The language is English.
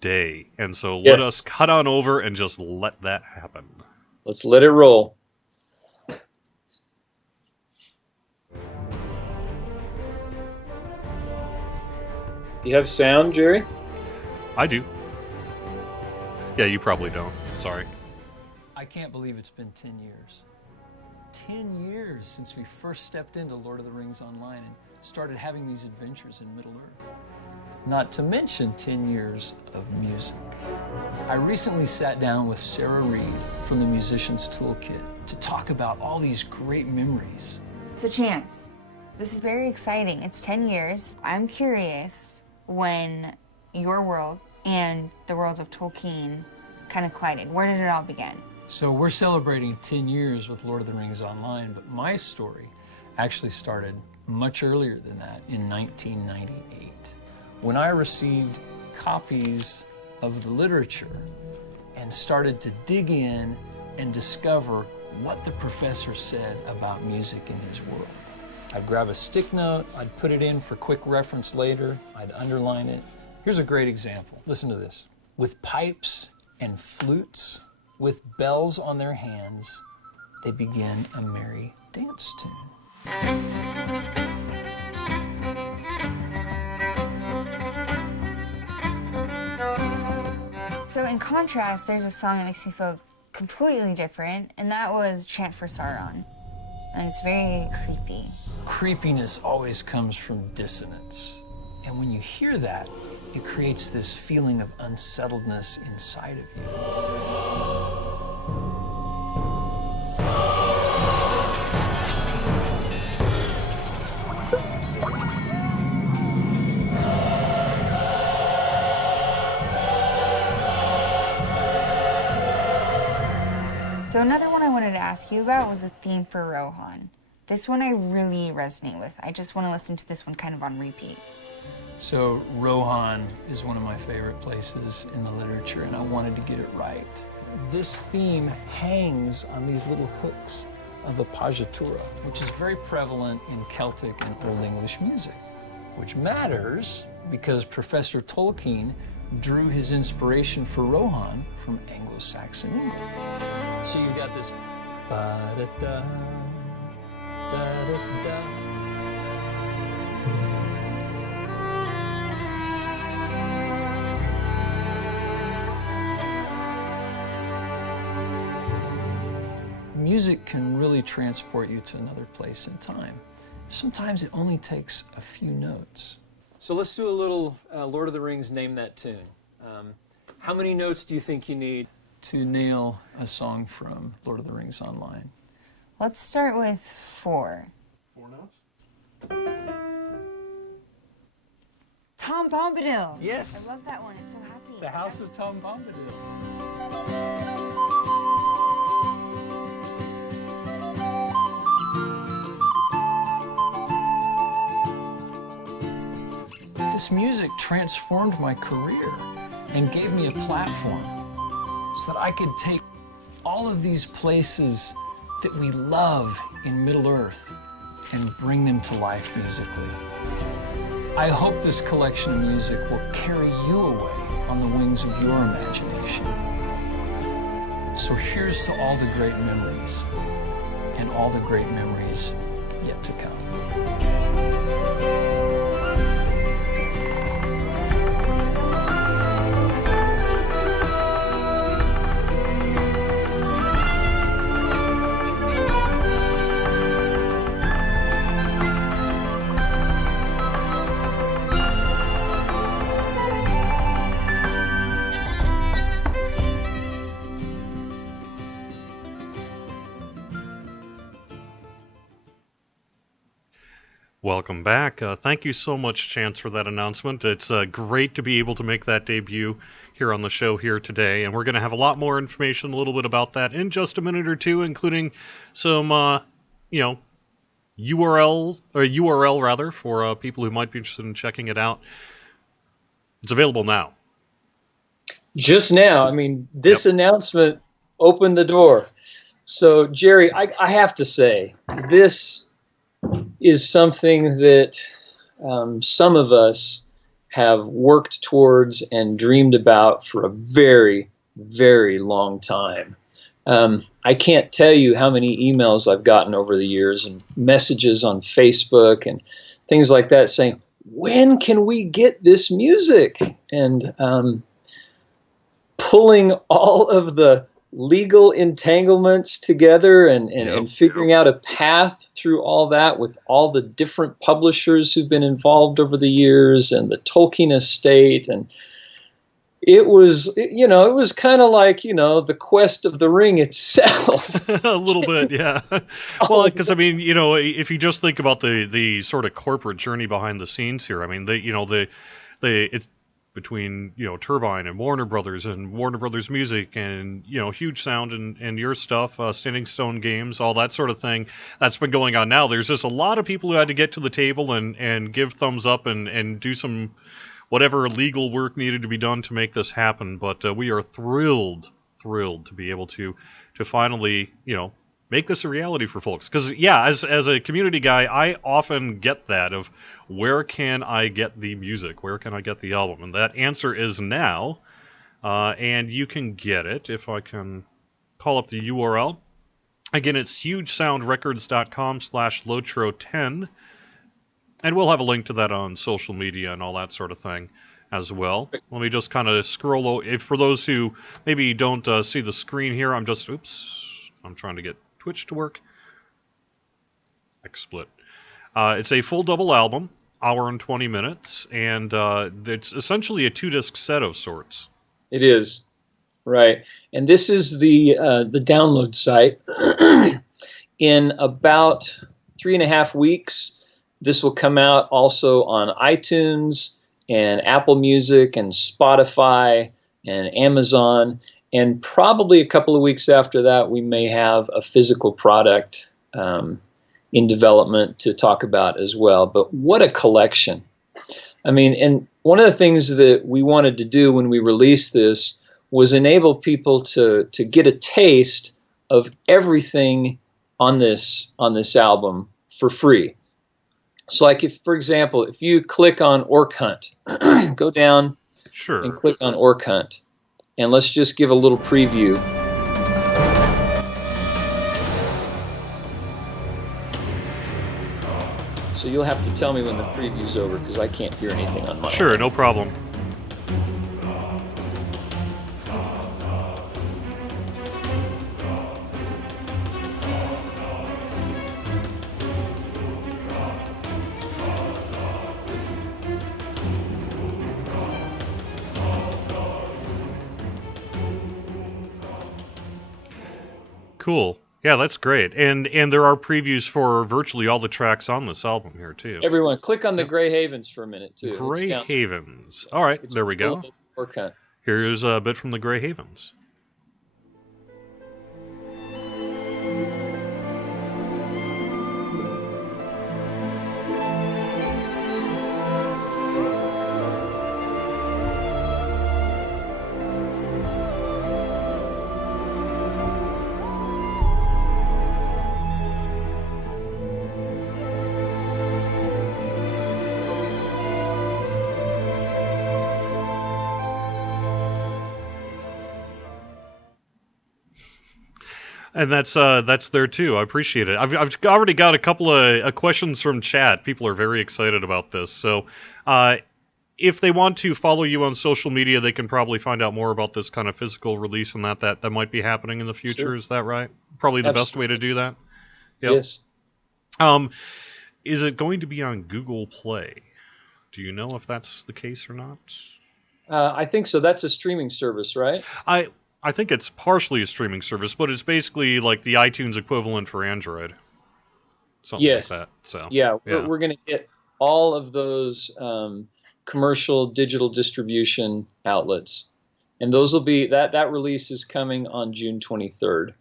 today. And so let us Yes. cut on over and just let that happen. Let's let it roll. Do you have sound, Jerry? I do. Yeah, you probably don't. Sorry. I can't believe it's been 10 years. 10 years since we first stepped into Lord of the Rings Online and started having these adventures in Middle-earth. Not to mention 10 years of music. I recently sat down with Sarah Reed from the Musician's Toolkit to talk about all these great memories. It's a chance. This is very exciting. It's 10 years. I'm curious when your world and the world of Tolkien kind of collided. Where did it all begin? So we're celebrating 10 years with Lord of the Rings Online, but my story actually started much earlier than that in 1998, when I received copies of the literature and started to dig in and discover what the professor said about music in his world. I'd grab a stick note, I'd put it in for quick reference later, I'd underline it. Here's a great example. Listen to this. With pipes and flutes, with bells on their hands, they begin a merry dance tune. So in contrast, there's a song that makes me feel completely different, and that was Chant for Sauron. And it's very creepy. Creepiness always comes from dissonance. And when you hear that, it creates this feeling of unsettledness inside of you. So another one I wanted to ask you about was a theme for Rohan. This one I really resonate with. I just want to listen to this one kind of on repeat. So Rohan is one of my favorite places in the literature, and I wanted to get it right. This theme hangs on these little hooks of appoggiatura, which is very prevalent in Celtic and Old English music, which matters because Professor Tolkien drew his inspiration for Rohan from Anglo-Saxon England. So you've got this ba-da-da, da-da-da. Music can really transport you to another place in time. Sometimes it only takes a few notes. So let's do a little Lord of the Rings Name That Tune. How many notes do you think you need to nail a song from Lord of the Rings Online? Let's start with 4. 4 notes? Tom Bombadil. Yes. I love that one. It's so happy. The House of Tom Bombadil. This music transformed my career and gave me a platform so that I could take all of these places that we love in Middle-earth and bring them to life musically. I hope this collection of music will carry you away on the wings of your imagination. So here's to all the great memories and all the great memories yet to come. Welcome back. Thank you so much, Chance, for that announcement. It's great to be able to make that debut here on the show here today, and we're going to have a lot more information, a little bit about that in just a minute or two, including some, URL rather, for people who might be interested in checking it out. It's available now. Just now. I mean, this announcement opened the door. So, Jerry, I have to say, this is something that some of us have worked towards and dreamed about for a very, very long time. I can't tell you how many emails I've gotten over the years and messages on Facebook and things like that saying, when can we get this music? And pulling all of the legal entanglements together and figuring out a path through all that with all the different publishers who've been involved over the years and the Tolkien estate. And it was kind of like, the quest of the ring itself. A little bit, yeah. Well, because I mean, if you just think about the sort of corporate journey behind the scenes here, I mean, it's between Turbine and Warner Brothers Music and Huge Sound and your stuff, Standing Stone Games, all that sort of thing that's been going on now. There's just a lot of people who had to get to the table and give thumbs up and do some whatever legal work needed to be done to make this happen. But we are thrilled to be able to finally make this a reality for folks. Because as a community guy, I often get that of where can I get the music? Where can I get the album? And that answer is now. And you can get it if I can call up the URL. Again, it's hugesoundrecords.com/Lotro10. And we'll have a link to that on social media and all that sort of thing as well. Let me just kind of scroll over. For those who maybe don't see the screen here, I'm trying to get Twitch to work. XSplit. It's a full double album, hour and 20 minutes, and it's essentially a 2-disc set of sorts. It is, right. And this is the download site. In about 3.5 weeks, this will come out also on iTunes and Apple Music and Spotify and Amazon. And probably a couple of weeks after that, we may have a physical product in development to talk about as well. But what a collection. I mean, and one of the things that we wanted to do when we released this was enable people to get a taste of everything on this album for free. So like if, for example, if you click on Orc Hunt, go down and click on Orc Hunt. And let's just give a little preview. So you'll have to tell me when the preview's over because I can't hear anything on mine. Sure, no problem. Cool. Yeah, that's great. And there are previews for virtually all the tracks on this album here, too. Everyone, click on the Grey Havens for a minute, too. Grey Havens. All right, there we go. Here's a bit from the Grey Havens. And that's there too. I appreciate it. I've already got a couple of questions from chat. People are very excited about this. So, if they want to follow you on social media, they can probably find out more about this kind of physical release and that might be happening in the future. Sure. Is that right? Probably the best way to do that. Yep. Yes. Is it going to be on Google Play? Do you know if that's the case or not? I think so. That's a streaming service, right? I think it's partially a streaming service, but it's basically like the iTunes equivalent for Android. Something like that. So we're going to get all of those commercial digital distribution outlets, and those will be that release is coming on June 23rd.